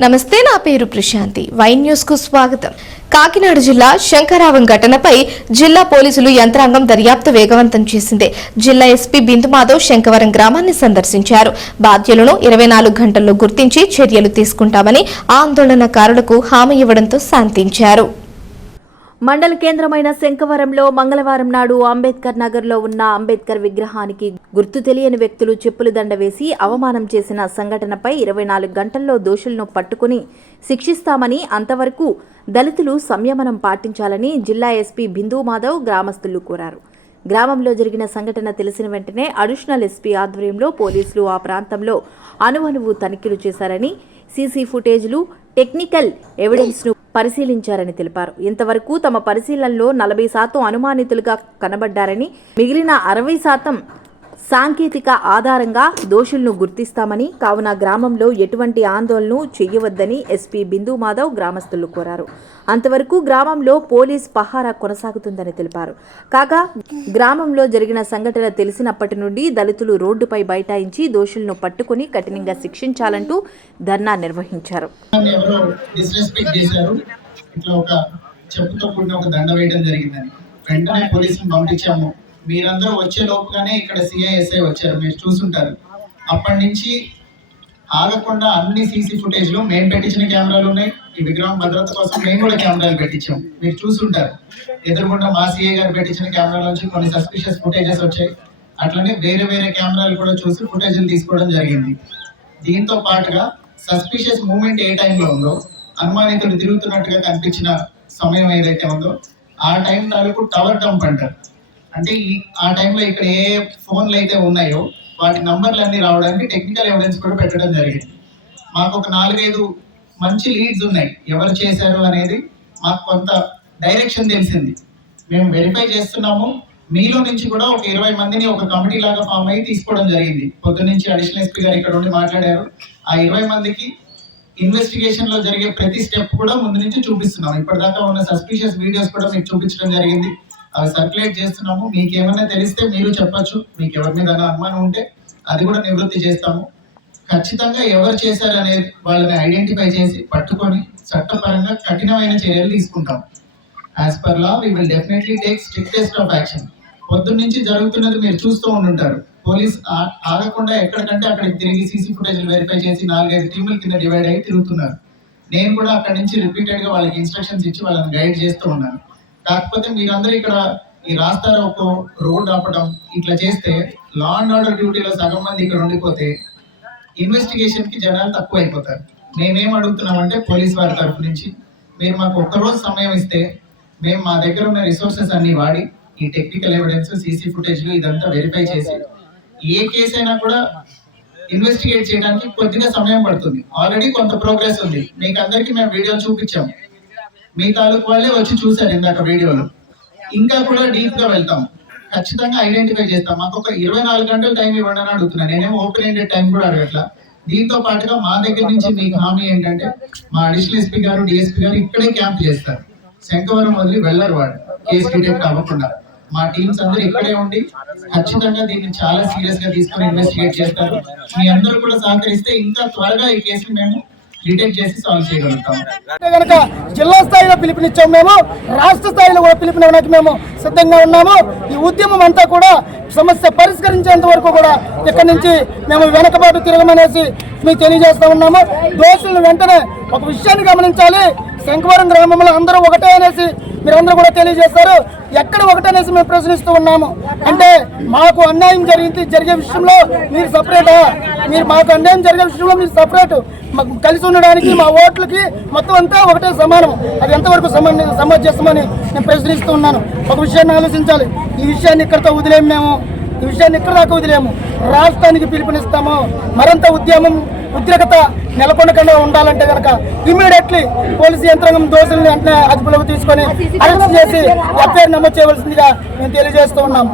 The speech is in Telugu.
నమస్తే నా పేరు ప్రశాంతి. వైన్ న్యూస్కు స్వాగతం. కాకినాడ జిల్లా శంకరావం ఘటనపై జిల్లా పోలీసులు యంత్రాంగం దర్యాప్తు వేగవంతం చేసింది. జిల్లా ఎస్పీ బిందుమాధవ్ శంకవరం గ్రామాన్ని సందర్శించారు. బాధ్యులను ఇరవై నాలుగు గంటల్లో గుర్తించి చర్యలు తీసుకుంటామని ఆందోళనకారులకు హామీ ఇవ్వడంతో శాంతించారు. మండల కేంద్రమైన శంకవరంలో మంగళవారం నాడు అంబేద్కర్ నగర్లో ఉన్న అంబేద్కర్ విగ్రహానికి గుర్తు తెలియని వ్యక్తులు చెప్పులు దండ వేసి అవమానం చేసిన సంఘటనపై ఇరవై నాలుగు గంటల్లో దోషులను పట్టుకుని శిక్షిస్తామని అంతవరకు దళితులు సంయమనం పాటించాలని జిల్లా ఎస్పీ బిందు మాధవ్ గ్రామస్తులు కోరారు. గ్రామంలో జరిగిన సంఘటన తెలిసిన వెంటనే అడిషనల్ ఎస్పీ ఆధ్వర్యంలో పోలీసులు ఆ ప్రాంతంలో అణువణువు తనిఖీలు చేశారని సీసీ ఫుటేజ్లు టెక్నికల్ ఎవిడెన్స్ను పరిశీలించారని తెలిపారు. ఇంతవరకు తమ పరిశీలనలో నలభై శాతం అనుమానితులుగా కనబడ్డారని మిగిలిన అరవై శాతం సాంకేతిక ఆధారంగా దోషులను గుర్తిస్తామని కావున గ్రామంలో ఎటువంటి ఆందోళన చేయవద్దని ఎస్పీ బిందు మాధవ్ గ్రామస్తులు కోరారు. అంతవరకు గ్రామంలో పోలీస్ పహారా కొనసాగుతుందని తెలిపారు. కాగా గ్రామంలో జరిగిన సంఘటన తెలిసినప్పటి నుండి దళితులు రోడ్డుపై బైఠాయించి దోషులను పట్టుకుని కఠినంగా శిక్షించాలంటూ ధర్నా నిర్వహించారు. చెప్పుతో కూడిన ఒక దండ వేయడం జరిగిందని. వెంటనే పోలీసుని పంపించాము. మీరందరూ వచ్చే లోపుగానే ఇక్కడ సిఐఎస్ఐ వచ్చారు. మీరు చూసుంటారు. అప్పటి నుంచి ఆగకుండా అన్ని సీసీ ఫుటేజ్లు మేము పెట్టించిన కెమెరాలు ఉన్నాయి. ఈ విగ్రహం భద్రత కోసం మేము కూడా కెమెరాలు పెట్టించాం. మీరు చూసుంటారు. ఎదురుకుండా మా సిఐ గారు పెట్టించిన కెమెరాల నుంచి కొన్ని సస్పిషియస్ ఫుటేజెస్ వచ్చాయి. అట్లనే వేరే వేరే కెమెరాలు కూడా చూసి ఫుటేజ్లు తీసుకోవడం జరిగింది. దీంతో పాటుగా సస్పిషియస్ మూమెంట్ ఏ టైంలో ఉందో అనుమానితుడు తిరుగుతున్నట్టుగా కనిపించిన సమయం ఏదైతే ఉందో ఆ టైం తాలూకు టవర్ డంప్ అంటారు. అంటే ఈ ఆ టైంలో ఇక్కడ ఏ ఫోన్లు అయితే ఉన్నాయో వాటి నంబర్లు అన్ని రావడానికి టెక్నికల్ ఎవిడెన్స్ కూడా పెట్టడం జరిగింది. మాకు ఒక నాలుగైదు మంచి లీడ్స్ ఉన్నాయి. ఎవరు చేశారు అనేది మాకు కొంత డైరెక్షన్ తెలిసింది. మేము వెరిఫై చేస్తున్నాము. మీలో నుంచి కూడా ఒక ఇరవై మందిని ఒక కమిటీ లాగా ఫామ్ అయ్యి తీసుకోవడం జరిగింది. పొద్దు నుంచి అడిషనల్ ఎస్పీ గారు ఇక్కడ ఉండి మాట్లాడారు. ఆ ఇరవై మందికి ఇన్వెస్టిగేషన్లో జరిగే ప్రతి స్టెప్ కూడా ముందు నుంచి చూపిస్తున్నాం ఇప్పటిదాకా ఉన్న సస్పిషియస్ వీడియోస్ కూడా మీకు చూపించడం జరిగింది. అవి సర్క్యులేట్ చేస్తున్నాము. మీకు ఏమైనా తెలిస్తే మీరు చెప్పొచ్చు. మీకు ఎవరి మీద అనుమానం ఉంటే అది కూడా నివృత్తి చేస్తాము. ఖచ్చితంగా ఎవరు చేశారు అనేది వాళ్ళని ఐడెంటిఫై చేసి పట్టుకొని చట్టపరంగా కఠినమైన చర్యలు తీసుకుంటాం. As per law we will definitely take strictest of action పొద్దున్న నుంచి జరుగుతున్నది మీరు చూస్తూ ఉండుంటారు. పోలీస్ ఆగకుండా ఎక్కడికంటే అక్కడికి తిరిగి సీసీ ఫుటేజ్ వెరిఫై చేసి నాలుగైదు టీముల కింద డివైడ్ అయ్యి తిరుగుతున్నారు. నేను కూడా అక్కడి నుంచి రిపీటెడ్గా వాళ్ళకి ఇన్స్ట్రక్షన్స్ ఇచ్చి వాళ్ళని గైడ్ చేస్తూ ఉన్నాను. కాకపోతే మీరందరూ ఇక్కడ ఈ రాస్తారు ఒక రోడ్ ఆపడం ఇట్లా చేస్తే లా అండ్ ఆర్డర్ డ్యూటీలో సగం మంది ఇక్కడ ఉండిపోతే ఇన్వెస్టిగేషన్కి జనాలు తక్కువ అయిపోతారు. మేమేం అడుగుతున్నామంటే పోలీస్ వారి తరఫు నుంచి మీరు మాకు ఒక్కరోజు సమయం ఇస్తే మేము మా దగ్గర ఉన్న రిసోర్సెస్ అన్ని వాడి ఈ టెక్నికల్ ఎవిడెన్స్ సీసీ ఫుటేజ్లు ఇదంతా వెరిఫై చేసి ఏ కేసు అయినా కూడా ఇన్వెస్టిగేట్ చేయడానికి కొద్దిగా సమయం పడుతుంది. ఆల్రెడీ కొంత ప్రోగ్రెస్ ఉంది. మీకు అందరికీ మేము వీడియో చూపించాము. మీ తాలూకు వాళ్ళే వచ్చి చూశారు ఇందాక వీడియోలో. ఇంకా కూడా డీప్గా వెళ్తాం. ఖచ్చితంగా ఐడెంటిఫై చేస్తాం. మాకు ఒక ఇరవై నాలుగు గంటల టైం ఇవ్వండి అని అడుగుతున్నా. నేనేమో ఓపెన్ ఎండెడ్ టైం కూడా అడగట్లా. దీంతో పాటుగా మా దగ్గర నుంచి మీకు హామీ ఏంటంటే మా అడిషనల్ ఎస్పీ గారు డిఎస్పీ గారు ఇక్కడే క్యాంప్ చేస్తారు. శంకవరం వదిలి వెళ్ళరు వాడు కేసు డిటెక్ట్ అవ్వకుండా. మా టీమ్స్ అందరూ ఇక్కడే ఉండి ఖచ్చితంగా దీన్ని చాలా సీరియస్గా తీసుకొని ఇన్వెస్టిగేట్ చేస్తారు. మీ అందరూ కూడా సహకరిస్తే ఇంకా త్వరగా ఈ కేసుని మేము డిటెక్ట్ చేసి సాల్వ్ చేయగలుగుతాం. కనుక జిల్లా స్థాయిలో పిలుపునిచ్చాము మేము రాష్ట్ర స్థాయిలో కూడా పిలుపునివ్వడానికి మేము సిద్ధంగా ఉన్నాము. ఈ ఉద్యమం అంతా కూడా సమస్య పరిష్కరించేంత వరకు కూడా ఇక్కడి నుంచి మేము వెనకబాటు తిరగమనేసి మీకు తెలియజేస్తా ఉన్నాము. దోషులను వెంటనే ఒక విషయాన్ని గమనించాలి. శంకవరం గ్రామంలో అందరూ ఒకటే అనేసి మీరందరూ కూడా తెలియజేశారు ఎక్కడ ఒకటనేసి మేము ప్రశ్నిస్తూ ఉన్నాము. అంటే మాకు అన్యాయం జరిగింది జరిగే విషయంలో మీరు సపరేటా? మీరు మాకు అన్యాయం జరిగే విషయంలో మీరు సపరేట్. మాకు కలిసి ఉండడానికి మా ఓట్లకి మొత్తం అంతా ఒకటే సమానం. అది ఎంతవరకు సమాన సమంజసమని నేను ప్రశ్నిస్తూ ఉన్నాను. ఒక విషయాన్ని ఆలోచించాలి. ఈ విషయాన్ని ఇక్కడితో వదిలేము మేము. ఈ విషయాన్ని ఇక్కడ దాకా వదిలేము. రాష్ట్రానికి పిలుపునిస్తాము. మరింత ఉద్యమం ఉద్రిక్తత నెలకొనకుండా ఉండాలంటే కనుక ఇమీడియట్లీ పోలీసు యంత్రాంగం దోషుల్ని వెంటనే అదుపులోకి తీసుకొని అరెస్ట్ చేసి ఎఫ్ఐఆర్ నమోదు చేయవలసిందిగా మేము తెలియజేస్తూ ఉన్నాము.